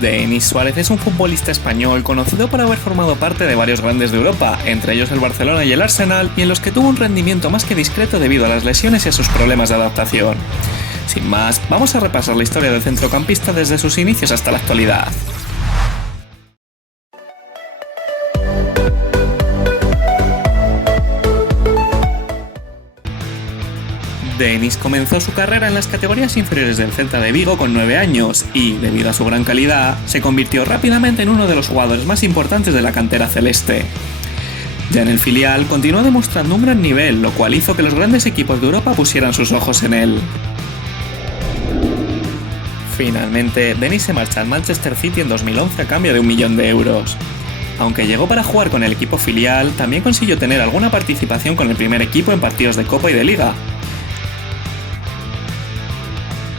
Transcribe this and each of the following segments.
Denis Suárez es un futbolista español conocido por haber formado parte de varios grandes de Europa, entre ellos el Barcelona y el Arsenal, y en los que tuvo un rendimiento más que discreto debido a las lesiones y a sus problemas de adaptación. Sin más, vamos a repasar la historia del centrocampista desde sus inicios hasta la actualidad. Denis comenzó su carrera en las categorías inferiores del Celta de Vigo con 9 años y, debido a su gran calidad, se convirtió rápidamente en uno de los jugadores más importantes de la cantera celeste. Ya en el filial continuó demostrando un gran nivel, lo cual hizo que los grandes equipos de Europa pusieran sus ojos en él. Finalmente, Denis se marcha al Manchester City en 2011 a cambio de 1 millón de euros. Aunque llegó para jugar con el equipo filial, también consiguió tener alguna participación con el primer equipo en partidos de Copa y de Liga.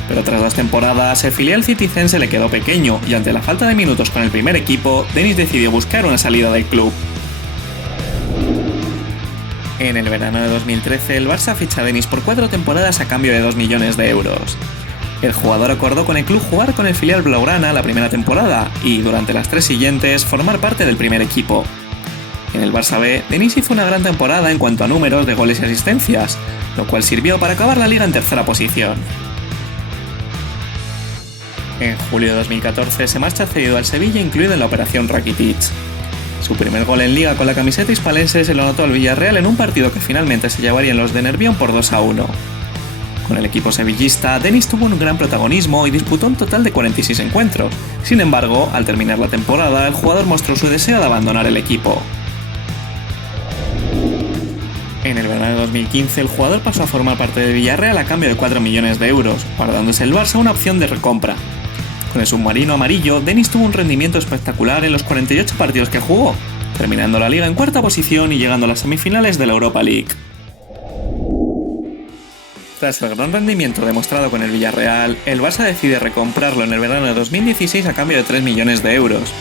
Pero tras 2 temporadas, el filial citizense le quedó pequeño y ante la falta de minutos con el primer equipo, Denis decidió buscar una salida del club. En el verano de 2013, el Barça ficha a Denis por 4 temporadas a cambio de 2 millones de euros. El jugador acordó con el club jugar con el filial blaugrana la primera temporada y, durante las 3 siguientes, formar parte del primer equipo. En el Barça B, Denis hizo una gran temporada en cuanto a números de goles y asistencias, lo cual sirvió para acabar la liga en tercera posición. En julio de 2014 se marcha cedido al Sevilla, incluido en la operación Rakitic. Su primer gol en liga con la camiseta hispalense se lo anotó al Villarreal en un partido que finalmente se llevarían los de Nervión por 2-1. Con el equipo sevillista, Denis tuvo un gran protagonismo y disputó un total de 46 encuentros. Sin embargo, al terminar la temporada, el jugador mostró su deseo de abandonar el equipo. En el verano de 2015, el jugador pasó a formar parte del Villarreal a cambio de 4 millones de euros, guardándose el Barça una opción de recompra. Con el submarino amarillo, Denis tuvo un rendimiento espectacular en los 48 partidos que jugó, terminando la liga en 4ª posición y llegando a las semifinales de la Europa League. Tras el gran rendimiento demostrado con el Villarreal, el Barça decide recomprarlo en el verano de 2016 a cambio de 3 millones de euros.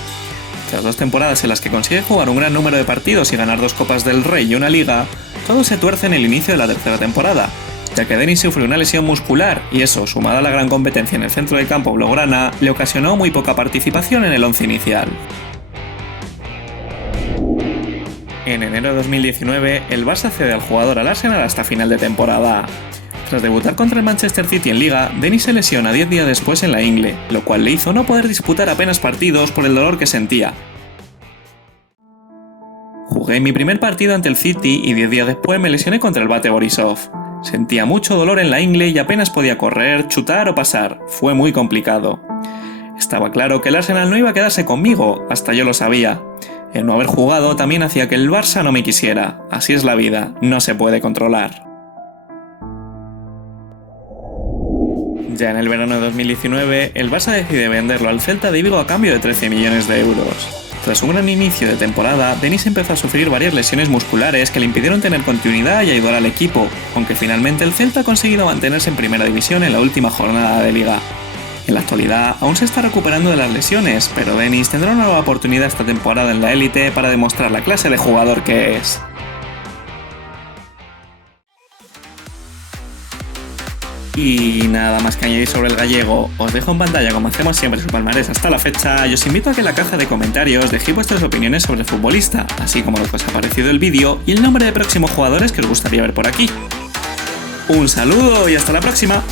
Tras 2 temporadas en las que consigue jugar un gran número de partidos y ganar 2 Copas del Rey y una Liga, todo se tuerce en el inicio de la tercera temporada, ya que Denis sufrió una lesión muscular y eso, sumado a la gran competencia en el centro del campo blaugrana, le ocasionó muy poca participación en el once inicial. En enero de 2019, el Barça cede al jugador al Arsenal hasta final de temporada. Tras debutar contra el Manchester City en Liga, Denis se lesiona 10 días después en la ingle, lo cual le hizo no poder disputar apenas partidos por el dolor que sentía. Jugué mi primer partido ante el City y 10 días después me lesioné contra el Bate Borisov. Sentía mucho dolor en la ingle y apenas podía correr, chutar o pasar. Fue muy complicado. Estaba claro que el Arsenal no iba a quedarse conmigo, hasta yo lo sabía. El no haber jugado también hacía que el Barça no me quisiera. Así es la vida, no se puede controlar. Ya en el verano de 2019, el Barça decide venderlo al Celta de Vigo a cambio de 13 millones de euros. Tras un gran inicio de temporada, Denis empezó a sufrir varias lesiones musculares que le impidieron tener continuidad y ayudar al equipo, aunque finalmente el Celta ha conseguido mantenerse en primera división en la última jornada de liga. En la actualidad, aún se está recuperando de las lesiones, pero Denis tendrá una nueva oportunidad esta temporada en la élite para demostrar la clase de jugador que es. Y nada más que añadir sobre el gallego, os dejo en pantalla como hacemos siempre su palmarés hasta la fecha y os invito a que en la caja de comentarios dejéis vuestras opiniones sobre el futbolista, así como lo que os ha parecido el vídeo y el nombre de próximos jugadores que os gustaría ver por aquí. Un saludo y hasta la próxima.